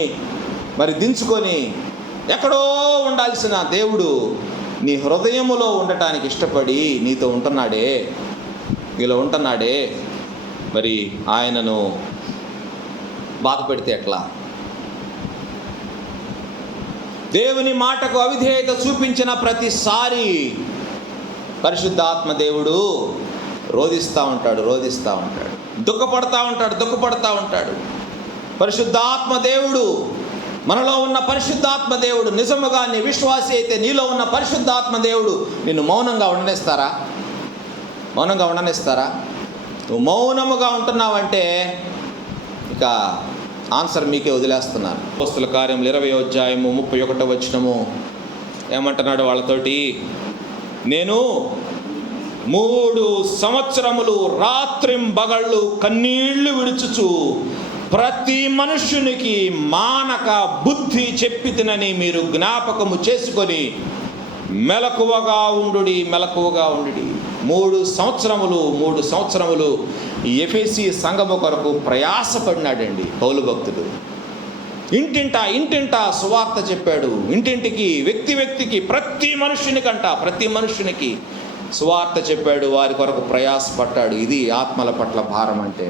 దించుకొని ఎక్కడో ఉండాల్సిన దేవుడు నీ హృదయములో ఉండటానికి ఇష్టపడి నీలో ఉంటున్నాడే. మరి ఆయనను బాధ పెడితే ఎట్లా? దేవుని మాటకు అవిధేయత చూపించిన ప్రతిసారి పరిశుద్ధాత్మ దేవుడు రోధిస్తూ ఉంటాడు, దుఃఖపడతా ఉంటాడు. పరిశుద్ధాత్మ దేవుడు, మనలో ఉన్న పరిశుద్ధాత్మ దేవుడు, నిజముగా నీ విశ్వాసి అయితే నీలో ఉన్న పరిశుద్ధాత్మ దేవుడు నిన్ను మౌనంగా ఉండనిస్తారా? నువ్వు మౌనముగా ఉంటున్నావంటే ఇక ఆన్సర్ మీకే వదిలేస్తున్నాను. అపోస్తలుల కార్యములు 20వ అధ్యాయము 31వ వచనము ఏమంటున్నాడు వాళ్ళతోటి? నేను 3 సంవత్సరములు రాత్రింబగళ్ళు కన్నీళ్లు విడుచుచు ప్రతి మనుష్యునికి మానక బుద్ధి చెప్పి తినని మీరు జ్ఞాపకము చేసుకొని మెలకువగా ఉండు. 3 సంవత్సరములు ఈ ఎఫెసీ సంఘము కొరకు ప్రయాసపడినాడండి పౌలు భక్తుడు. ఇంటింటా సువార్త చెప్పాడు. ఇంటింటికి, వ్యక్తికి, ప్రతి మనుష్యునికి సువార్త చెప్పాడు. వారి కొరకు ప్రయాసపడ్డాడు. ఇది ఆత్మల పట్ల భారం అంటే.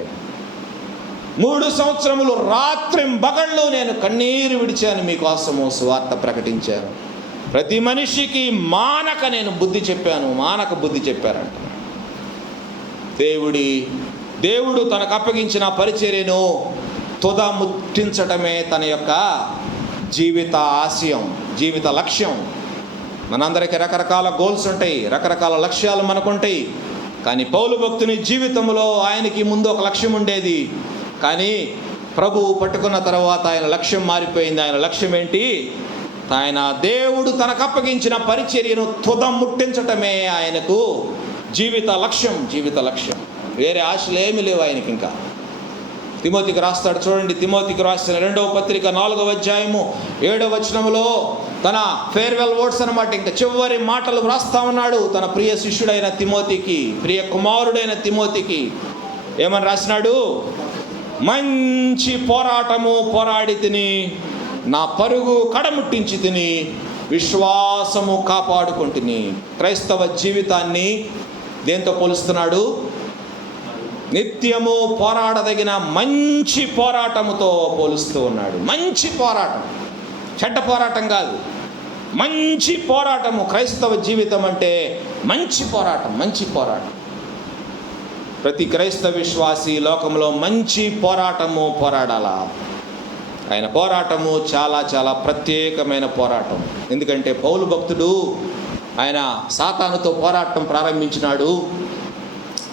3 సంవత్సరములు రాత్రింబగళ్ళు నేను కన్నీరు విడిచాను, మీకోసము సువార్త ప్రకటించాను. ప్రతి మనిషికి మానక బుద్ధి చెప్పారంట. దేవుడు తనకు అప్పగించిన పరిచర్యను తుద ముట్టించటమే తన యొక్క జీవిత ఆశయం, జీవిత లక్ష్యం. మనందరికీ రకరకాల గోల్స్ ఉంటాయి, రకరకాల లక్ష్యాలు మనకుంటాయి. కానీ పౌలు భక్తుని జీవితంలో ఆయనకి ముందు ఒక లక్ష్యం ఉండేది. కానీ ప్రభువు పట్టుకున్న తర్వాత ఆయన లక్ష్యం మారిపోయింది. ఆయన లక్ష్యం ఏంటి? దేవుడు తనకు అప్పగించిన పరిచర్యను తుద ముట్టించటమే ఆయనకు జీవిత లక్ష్యం. వేరే ఆశలు ఏమీ లేవు ఆయనకి. ఇంకా తిమోతికి రాస్తాడు చూడండి. తిమోతికి రాసిన 2వ పత్రిక 4వ అధ్యాయము 7వ వచనములో తన ఫేర్వెల్ వర్డ్స్ అన్నమాట, ఇంకా చివరి మాటలు వ్రాస్తా ఉన్నాడు తన ప్రియ శిష్యుడైన తిమోతికి, ప్రియ కుమారుడైన తిమోతికి. ఏమని రాసినాడు? మంచి పోరాటము పోరాడి తిని నా పరుగు కడముట్టించి తిని విశ్వాసము కాపాడుకుంటుని. క్రైస్తవ జీవితాన్ని దేంతో పోలుస్తున్నాడు? నిత్యము పోరాడదగిన మంచి పోరాటముతో పోలుస్తూ ఉన్నాడు. మంచి పోరాటం, చెడ్డ పోరాటం కాదు, మంచి పోరాటము. క్రైస్తవ జీవితం అంటే మంచి పోరాటం, మంచి పోరాటం. ప్రతి క్రైస్తవ విశ్వాసి లోకంలో మంచి పోరాటము పోరాడాలా. ఆయన పోరాటము చాలా చాలా ప్రత్యేకమైన పోరాటం. ఎందుకంటే పౌలు భక్తుడు ఆయన సాతానుతో పోరాటం ప్రారంభించినాడు.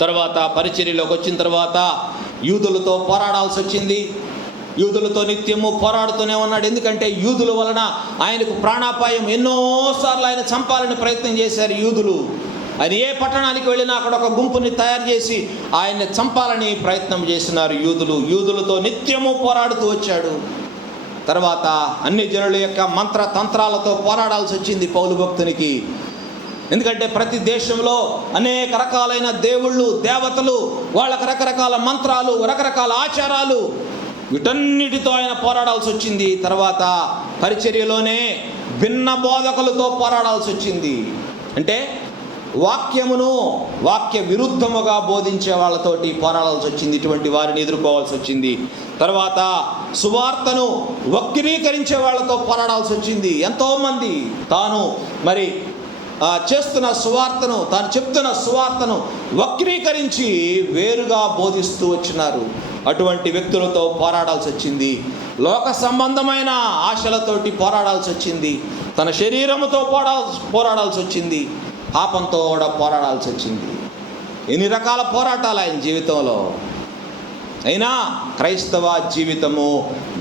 తర్వాత పరిచర్యలోకి వచ్చిన తర్వాత యూదులతో పోరాడాల్సి వచ్చింది. యూదులతో నిత్యము పోరాడుతూనే ఉన్నాడు. ఎందుకంటే యూదుల వలన ఆయనకు ప్రాణాపాయం, ఎన్నోసార్లు ఆయన చంపాలని ప్రయత్నం చేశారు యూదులు. ఆయన ఏ పట్టణానికి వెళ్ళినా అక్కడ ఒక గుంపుని తయారు చేసి ఆయన్ని చంపాలని ప్రయత్నం చేస్తున్నారు యూదులు. యూదులతో నిత్యము పోరాడుతూ వచ్చాడు. తర్వాత అన్ని జనుల యొక్క మంత్ర తంత్రాలతో పోరాడాల్సి వచ్చింది పౌలు భక్తునికి. ఎందుకంటే ప్రతి దేశంలో అనేక రకాలైన దేవుళ్ళు, దేవతలు, వాళ్ళకి రకరకాల మంత్రాలు, రకరకాల ఆచారాలు, వీటన్నిటితో ఆయన పోరాడాల్సి వచ్చింది. తర్వాత పరిచర్యలోనే భిన్న బోధకులతో పోరాడాల్సి వచ్చింది. అంటే వాక్యమును వాక్య విరుద్ధముగా బోధించే వాళ్ళతోటి పోరాడాల్సి వచ్చింది. ఇటువంటి వారిని ఎదుర్కోవాల్సి వచ్చింది. తర్వాత సువార్తను వక్రీకరించే వాళ్ళతో పోరాడాల్సి వచ్చింది. ఎంతోమంది తాను మరి చేస్తున్న సువార్తను, తాను చెప్తున్న సువార్తను వక్రీకరించి వేరుగా బోధిస్తూ వచ్చినారు. అటువంటి వ్యక్తులతో పోరాడాల్సి వచ్చింది. లోక సంబంధమైన ఆశలతోటి పోరాడాల్సి వచ్చింది. తన శరీరముతో పోరాడాల్సి వచ్చింది. పాపంతో కూడా పోరాడాల్సి వచ్చింది. ఎన్ని రకాల పోరాటాలు ఆయన జీవితంలో. అయినా క్రైస్తవ జీవితము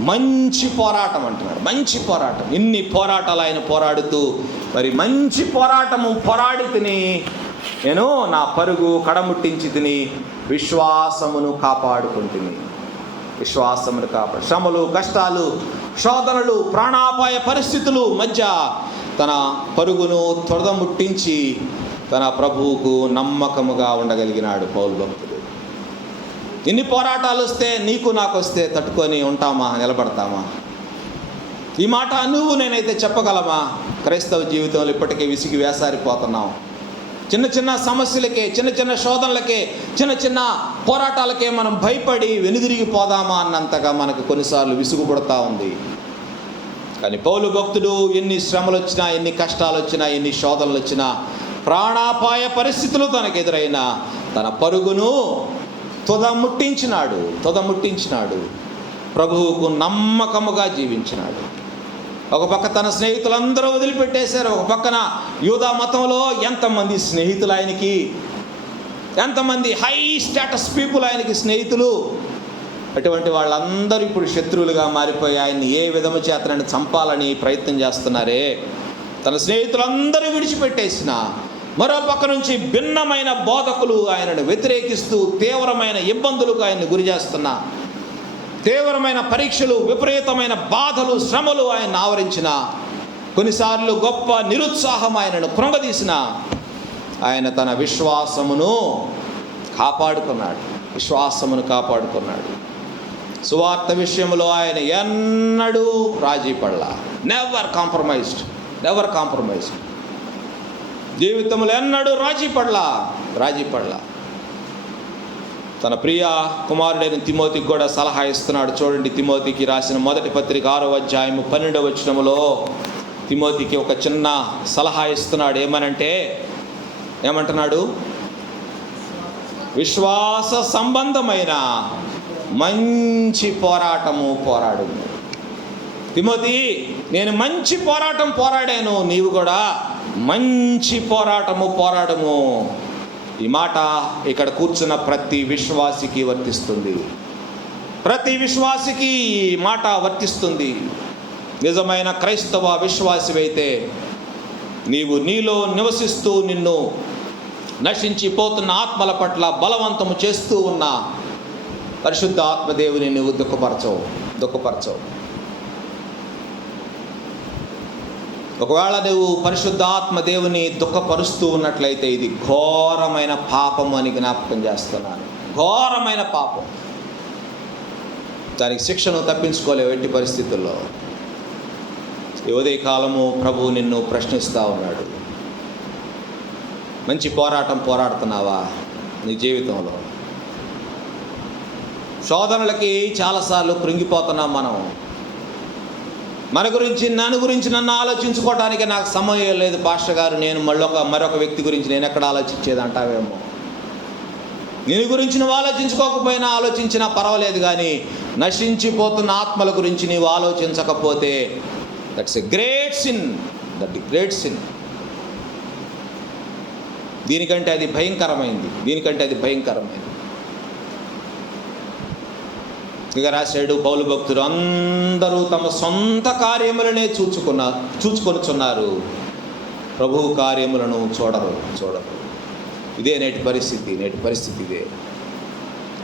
మంచి పోరాటం అంటున్నాడు. మంచి పోరాటం. ఇన్ని పోరాటాలు ఆయన పోరాడుతూ మరి మంచి పోరాటము పోరాడి తిని నేను నా పరుగు కడముట్టించి తిని విశ్వాసమును కాపాడుకుంటుని. విశ్వాసమును శ్రమలు, కష్టాలు, శోధనలు, ప్రాణాపాయ పరిస్థితులు మధ్య తన పరుగును త్వరముట్టించి తన ప్రభువుకు నమ్మకముగా ఉండగలిగినాడు పౌలు భక్తుడు. ఎన్ని పోరాటాలు వస్తే నీకు నాకు వస్తే తట్టుకొని ఉంటామా, నిలబడతామా? ఈ మాట నువ్వు నేనైతే చెప్పగలమా? క్రైస్తవ జీవితంలో ఇప్పటికే విసిగి వేసారిపోతున్నాం. చిన్న చిన్న సమస్యలకే, చిన్న చిన్న శోధనలకే, చిన్న చిన్న పోరాటాలకే మనం భయపడి వెనుదిరిగిపోదామా అన్నంతగా మనకు కొన్నిసార్లు విసుగు పుడతా ఉంది. కానీ పౌలు భక్తుడు ఎన్ని శ్రమలు వచ్చినా, ఎన్ని కష్టాలు వచ్చినా, ఎన్ని శోధనలు వచ్చినా, ప్రాణాపాయ పరిస్థితులు తనకు ఎదురైనా తన పరుగును తుదముట్టించినాడు. ప్రభువుకు నమ్మకముగా జీవించినాడు. ఒక పక్క తన స్నేహితులందరూ వదిలిపెట్టేశారు. ఒక పక్కన యూదా మతంలో ఎంతమంది స్నేహితులు ఆయనకి, ఎంతమంది హై స్టేటస్ పీపుల్ ఆయనకి స్నేహితులు. అటువంటి వాళ్ళందరూ ఇప్పుడు శత్రువులుగా మారిపోయి ఆయన్ని ఏ విధము చేతనని చంపాలని ప్రయత్నం చేస్తున్నారే. తన స్నేహితులందరూ విడిచిపెట్టేసిన మరో పక్క నుంచి భిన్నమైన బోధకులు ఆయనను వ్యతిరేకిస్తూ తీవ్రమైన ఇబ్బందులకు ఆయన్ని గురి చేస్తున్నా, తీవ్రమైన పరీక్షలు, విపరీతమైన బాధలు, శ్రమలు ఆయన ఆవరించిన, కొన్నిసార్లు గొప్ప నిరుత్సాహం ఆయనను కృంగదీసిన ఆయన తన విశ్వాసమును కాపాడుకున్నాడు. సువార్త విషయంలో ఆయన ఎన్నడూ రాజీ పడలా. Never compromised. జీవితంలో ఎన్నడూ రాజీ పడలా. తన ప్రియ కుమారుడైన తిమోతికి కూడా సలహా ఇస్తున్నాడు. చూడండి, తిమోతికి రాసిన మొదటి పత్రిక 6వ అధ్యాయము 12వ వచనములో తిమోతికి ఒక చిన్న సలహా ఇస్తున్నాడు. ఏమంటున్నాడు? విశ్వాస సంబంధమైన మంచి పోరాటము పోరాడు. తిమోతి, నేను మంచి పోరాటం పోరాడాను, నీవు కూడా మంచి పోరాటము పోరాడము. ఈ మాట ఇక్కడ కూర్చున్న ప్రతి విశ్వాసికి వర్తిస్తుంది. ప్రతి విశ్వాసికి ఈ మాట వర్తిస్తుంది. నిజమైన క్రైస్తవ విశ్వాసివైతే నీవు నీలో నివసిస్తూ నిన్ను నశించిపోతున్న ఆత్మల పట్ల బలవంతము చేస్తూ ఉన్న పరిశుద్ధ ఆత్మదేవుని నువ్వు దుఃఖపరచవు. ఒకవేళ నువ్వు పరిశుద్ధ ఆత్మదేవుని దుఃఖపరుస్తూ ఉన్నట్లయితే ఇది ఘోరమైన పాపము అని జ్ఞాపకం చేస్తున్నాను. ఘోరమైన పాపం. దానికి శిక్షను తప్పించుకోలేవు ఎట్టి పరిస్థితుల్లో. ఈ ఉదయకాలము ప్రభువు నిన్ను ప్రశ్నిస్తూ ఉన్నాడు. మంచి పోరాటం పోరాడుతున్నావా నీ జీవితంలో? శోధనలకి చాలాసార్లు కృంగిపోతున్నాం మనం. నన్ను గురించి నన్ను ఆలోచించుకోవడానికి నాకు సమయం లేదు పాస్టర్ గారు, నేను మరొక వ్యక్తి గురించి నేను ఎక్కడ ఆలోచించేది అంటావేమో. నేను గురించి నువ్వు ఆలోచించుకోకపోయినా ఆలోచించినా పర్వాలేదు, కానీ నశించిపోతున్న ఆత్మల గురించి నీవు ఆలోచించకపోతే that's a great sin. Great sin. దీనికంటే అది భయంకరమైంది. ఇక రాశాడు పౌలు భక్తుడు, అందరూ తమ సొంత కార్యములనే చూచుకొనుచున్నారు, ప్రభువు కార్యములను చూడరు. ఇదే నేటి పరిస్థితి ఇదే.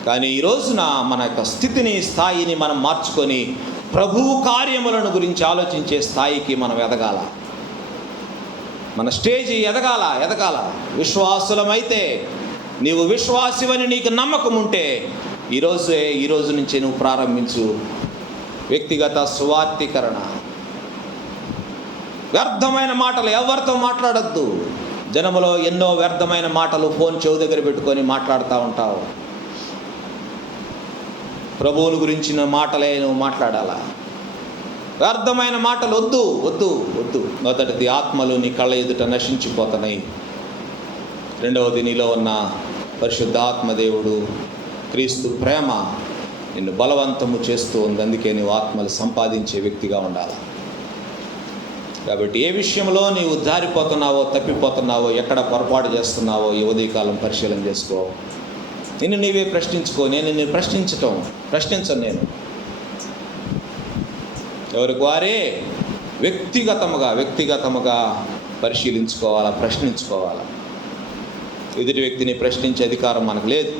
కానీ ఈ రోజున మన యొక్క స్థాయిని మనం మార్చుకొని ప్రభువు కార్యములను గురించి ఆలోచించే స్థాయికి మనం ఎదగాల. మన స్టేజి ఎదగాల. విశ్వాసులమైతే, నీవు విశ్వాసివని నీకు నమ్మకం ఉంటే ఈ రోజు నుంచి నువ్వు ప్రారంభించు వ్యక్తిగత సువార్తీకరణ. వ్యర్థమైన మాటలు ఎవరితో మాట్లాడొద్దు. జనములో ఎన్నో వ్యర్థమైన మాటలు ఫోన్ చెవు దగ్గర పెట్టుకొని మాట్లాడుతూ ఉంటావు. ప్రభువుని గురించిన మాటలే నువ్వు మాట్లాడాలా. వ్యర్థమైన మాటలు వద్దు. మొదటిది, ఆత్మలు నీ కళ్ళ ఎదుట నశించిపోతున్నాయి. రెండవది, నీలో ఉన్న పరిశుద్ధ ఆత్మదేవుడు క్రీస్తు ప్రేమ నిన్ను బలవంతము చేస్తూ ఉంది. అందుకే నీవు ఆత్మలు సంపాదించే వ్యక్తిగా ఉండాలి. కాబట్టి ఏ విషయంలో నీవు జారిపోతున్నావో, తప్పిపోతున్నావో, ఎక్కడ పొరపాటు చేస్తున్నావో ఈ ఉదయకాలం పరిశీలన చేసుకో. నిన్ను నీవే ప్రశ్నించుకో. నేను ప్రశ్నించను. నేను ఎవరికి వారే వ్యక్తిగతముగా పరిశీలించుకోవాలా, ప్రశ్నించుకోవాలా. ఎదుటి వ్యక్తిని ప్రశ్నించే అధికారం మనకు లేదు.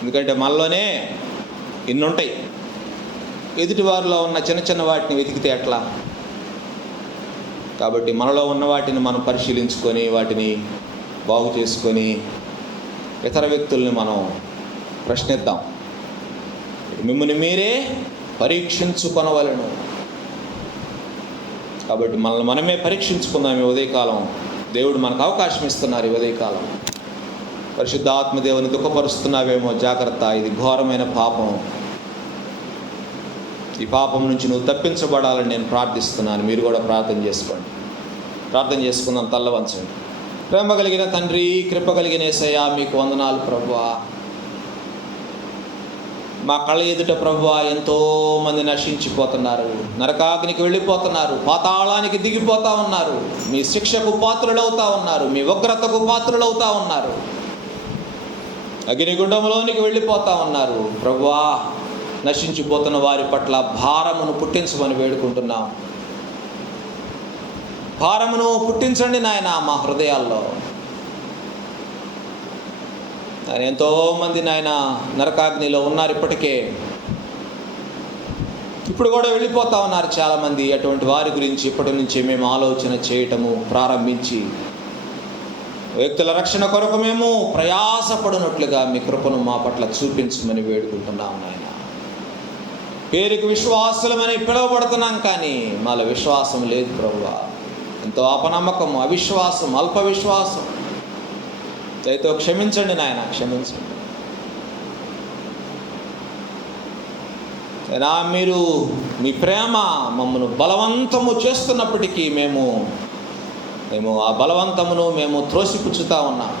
ఎందుకంటే మనలోనే ఇన్నుంటాయి. ఎదుటి వారిలో ఉన్న చిన్న వాటిని వెతికితే ఎట్లా? కాబట్టి మనలో ఉన్న వాటిని మనం పరిశీలించుకొని వాటిని బాగు చేసుకొని ఇతర వ్యక్తుల్ని మనం ప్రశ్నిద్దాం. మిమ్మల్ని మీరే పరీక్షించుకొనవలెను. కాబట్టి మనల్ని మనమే పరీక్షించుకుందాం. ఈ ఉదయకాలం దేవుడు మనకు అవకాశం ఇస్తున్నారు. ఈ ఉదయకాలం పరిశుద్ధ ఆత్మదేవుని దుఃఖపరుస్తున్నావేమో, జాగ్రత్త. ఇది ఘోరమైన పాపం. ఈ పాపం నుంచి నువ్వు తప్పించబడాలని నేను ప్రార్థిస్తున్నాను. మీరు కూడా ప్రార్థన చేసుకోండి. ప్రార్థన చేసుకుందాం. తల్ల వంచండి. ప్రేమ కలిగిన తండ్రి, కృప కలిగిన యేసయ్యా, మీకు వందనాలు ప్రభువా. మా కళ్ళ ఎదుట ప్రభువా ఎంతోమంది నశించిపోతున్నారు, నరకాగ్నికి వెళ్ళిపోతున్నారు, పాతాళానికి దిగిపోతూ ఉన్నారు, మీ శిక్షకు పాత్రులవుతూ ఉన్నారు, మీ ఉగ్రతకు పాత్రులవుతూ ఉన్నారు, అగ్నిగుండంలోనికి వెళ్ళిపోతూ ఉన్నారు. ప్రభువా, నశించిపోతున్న వారి పట్ల భారమును పుట్టించమని వేడుకుంటున్నాం. భారమును పుట్టించండి నాయన మా హృదయాల్లో. ఎంతోమంది నాయన నరకాగ్నిలో ఉన్నారు. ఇప్పుడు కూడా వెళ్ళిపోతూ ఉన్నారు చాలామంది. అటువంటి వారి గురించి ఇప్పటి నుంచి మేము ఆలోచన చేయటము ప్రారంభించి వ్యక్తుల రక్షణ కొరకు మేము ప్రయాసపడినట్లుగా మీ కృపను మా పట్ల చూపించమని వేడుకుంటున్నాం నాయన. పేరుకు విశ్వాసులమని పిలువబడుతున్నాం, కానీ మాలో విశ్వాసం లేదు ప్రభువా. ఎంతో అపనమ్మకము, అవిశ్వాసం, అల్ప విశ్వాసం. దయతో క్షమించండి నాయన, క్షమించండి. అయినా మీరు మీ ప్రేమ మమ్మను బలవంతము చేస్తున్నప్పటికీ మేము ఆ బలవంతమును మేము త్రోసిపుచ్చుతూ ఉన్నాం,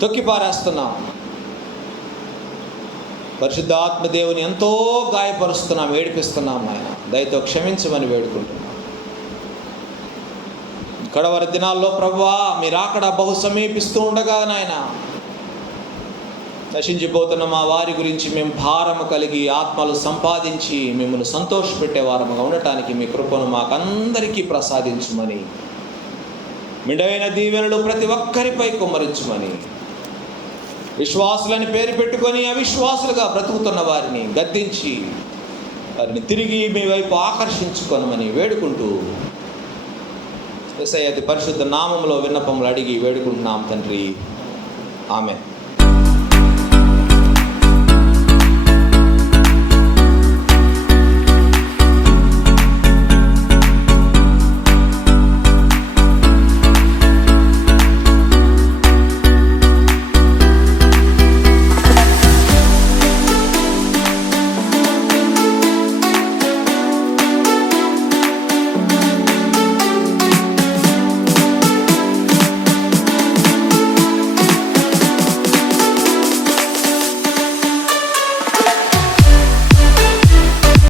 తొక్కిపారేస్తున్నాం. పరిశుద్ధాత్మదేవుని ఎంతో గాయపరుస్తున్నాం, ఏడిపిస్తున్నాం నాయన. దయతో క్షమించమని వేడుకుంటున్నాం. కడవరి దినాల్లో ప్రభువా, మీరు అక్కడ బహు సమీపిస్తూ ఉండగా నాయన, నశించిపోతున్న మా వారి గురించి మేము భారము కలిగి ఆత్మలు సంపాదించి మిమ్మల్ని సంతోషపెట్టే వారముగా ఉండటానికి మీ కృపను మాకందరికీ ప్రసాదించుమని, మిండైన దీవెనలు ప్రతి ఒక్కరిపై కుమ్మరించుమని, విశ్వాసులని పేరు పెట్టుకొని అవిశ్వాసులుగా బ్రతుకుతున్న వారిని గద్దించి వారిని తిరిగి మీ వైపు ఆకర్షించుకొనమని వేడుకుంటూ యేసయ్య అతి పరిశుద్ధ నామములో విన్నపములు అడిగి వేడుకుంటున్నాం తండ్రి. ఆమేన్.